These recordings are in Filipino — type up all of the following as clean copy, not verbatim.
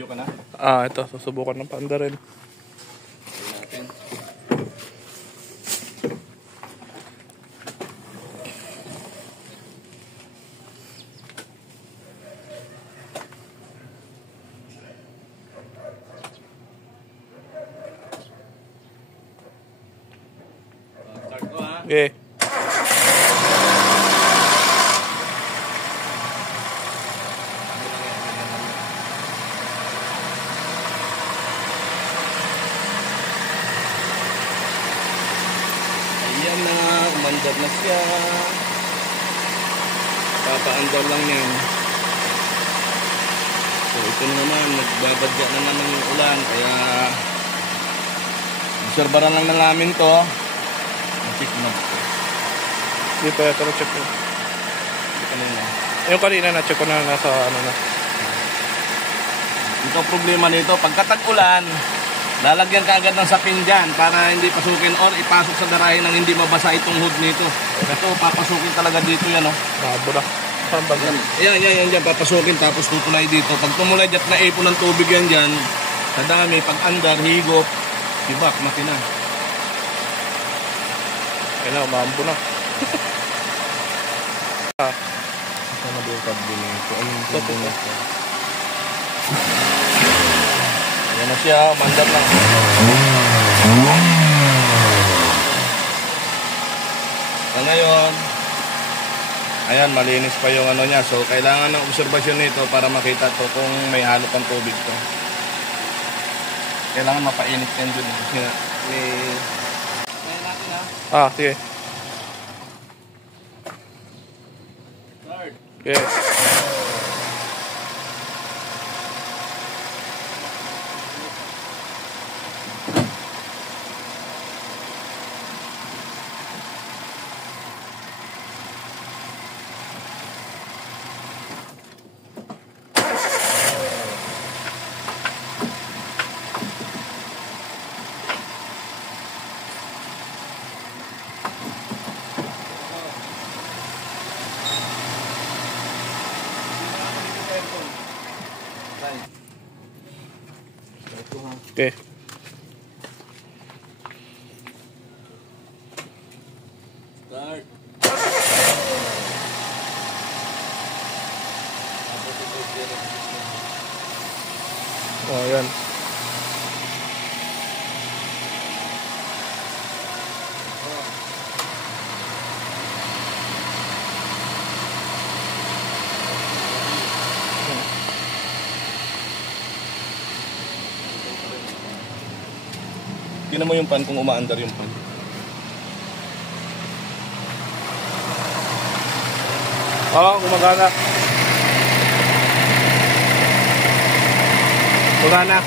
Video ka na? Ito, susubukan ng panda rin. Natin. Start ko ha. Okay. Ayan na, umandar na siya. Papaandar lang yan. So ito naman, nagbabadya na naman yung ulan. Kaya obserbaran lang na namin to. Check mo na ba? Dito, ito na check ko. Ito kanina. Yung kanina na-check ko na nasa ano na. Ito ang problema nito, pagkatag ulan, lalagyan ka agad ng sapin dyan para hindi pasukin or ipasok sa garahe nang hindi mabasa itong hood nito. Ito, papasukin talaga dito yan, oh. Labo na. Saan ba yan? Yan dyan, papasukin tapos tutulay dito. Pag tumulay dyan, naipon ng tubig yan dyan, sa dami, pag andar, higop, tibak, makina. Ayun na, umambo na. Ito na ba yung kabin nito? Anong kabin nito? Ayan na siya, mandar lang. So ngayon, ayan, malinis pa yung ano niya. So kailangan ng obserbasyon nito para makita to kung may halo pang tubig to. Kailangan mapainit yan dun. Kasi may... Kaya natin ha. Sige. Start. Okay. Okay. Start. Oh, yan. Tingnan mo yung pan kung umaandar yung pan. Gumagana. Gumagana.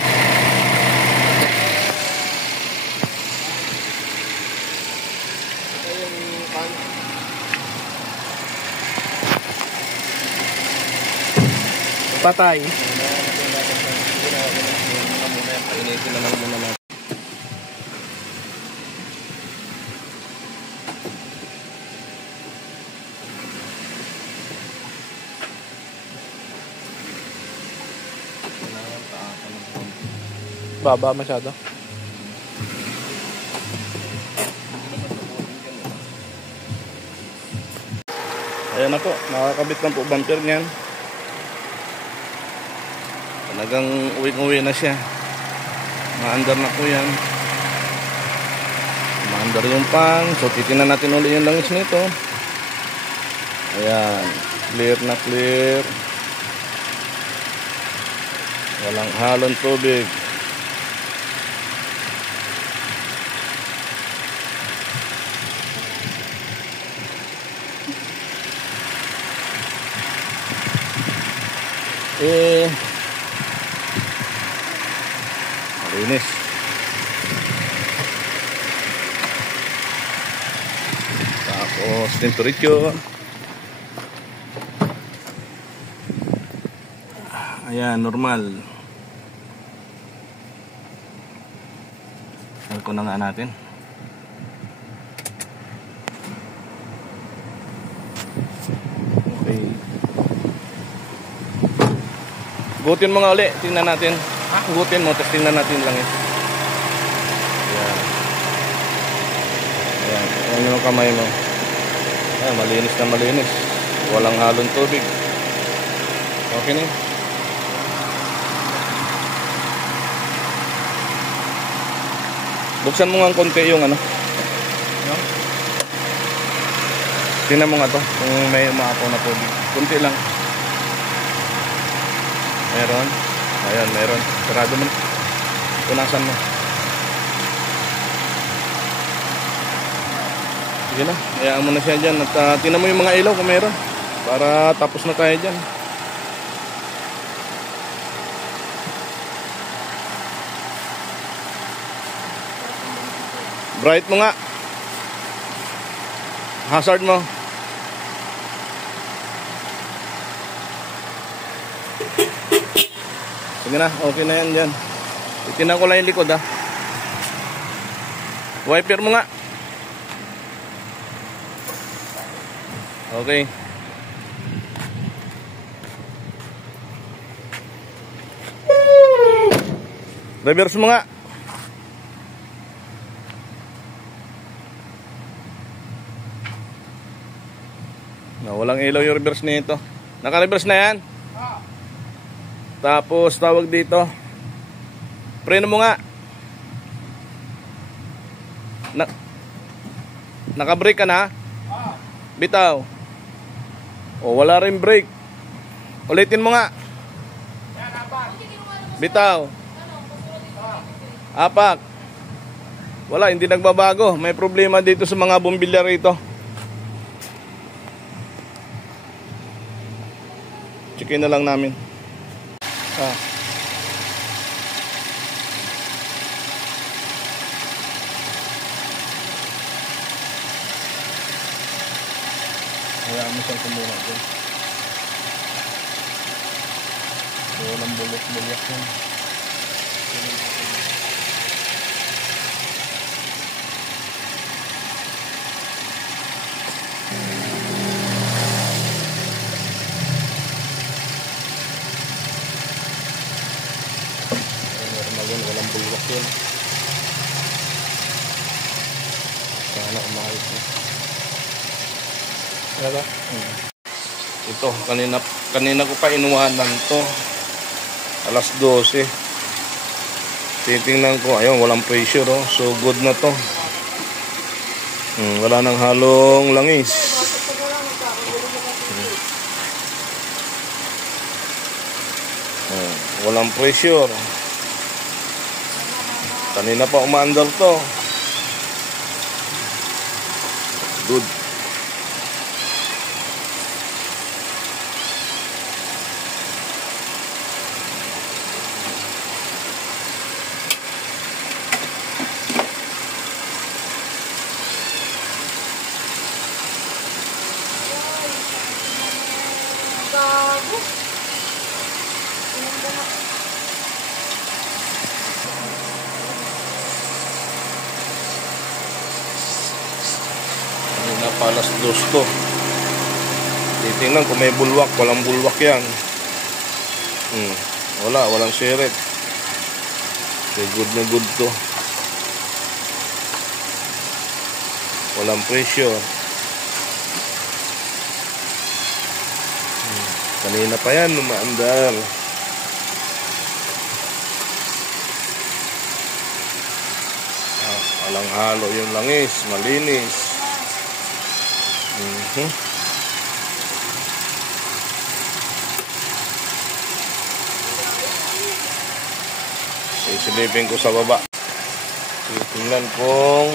Patay. Painitin na lang muna natin. Baba masyado. Ayan na po, nakakabit lang po bumper niyan. Talagang uwi na siya. Maandar na po yan. Maandar yung pan. So titingnan natin ulit yung langis nito. Ayan, clear na clear. Walang halong tubig. Malinis. Tapos temperature. Ayan, normal. Ko na nga natin. Okay. Gutin mo nga uli. Tingnan natin. Gutin mo, tapos tingnan natin lang eh. Ayan. Ayan. Ayan yung kamay mo. Ayan, malinis na malinis. Walang halong tubig. Okay na. Buksan mo nga konti yung ano. No? Tingnan mo nga to kung may umaapaw na tubig. Konti lang. Meron. Ayan, meron. Sarado mo. Punasan mo. Sige na. Hayaan mo na siya dyan. At tingnan mo yung mga ilaw kung meron. Para tapos na tayo dyan. Bright mo nga. Hazard mo. Sige na, okay na yan dyan. Itinan ko lang yung likod ha. Wiper mo nga. Okay. Reverse mo nga. Walang ilaw yung reverse nito. Naka-reverse na yan. Tapos tawag dito. Preno mo nga. Naka-brake ka na? Bitaw. O wala rin brake. Ulitin mo nga. Bitaw. Apak. Wala, hindi nagbabago. May problema dito sa mga bumbilya rito. Checkin na lang namin. Hayaan mo siyang kumuha dyan. So, walang bulok-bulok yun. Walang bulwak yun. Sana umayos na. Ano? Ito, kanina ko pa inuwanan to. Alas 12. Titingnan ko, ayun, walang pressure oh. So good na to. Wala nang halong langis. Walang pressure. Kanina pa umaandar to. Good. Alas 2 to. Titingnan kung may bulwak. Walang bulwak yan. Walang siret. Okay, good na good to. Walang pressure. Kanina pa yan umaandar. Walang halo yung langis. Malinis. Isilipin ko sa baba. Tingnan kong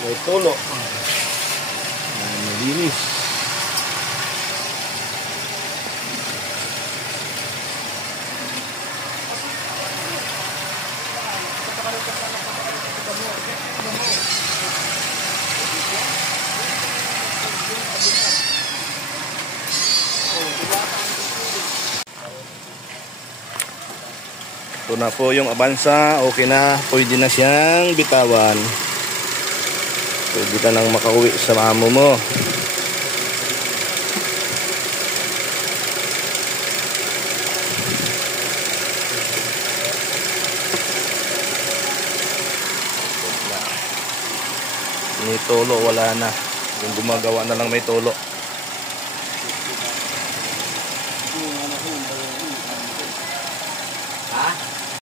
may tulo. Malinis. Ito na po yung Avanza. Okay na. Pwede na siyang bitawan. Pwede ka nang makauwi sa amo mo. Ni tulo wala na. Yung gumagawa na lang may tulo.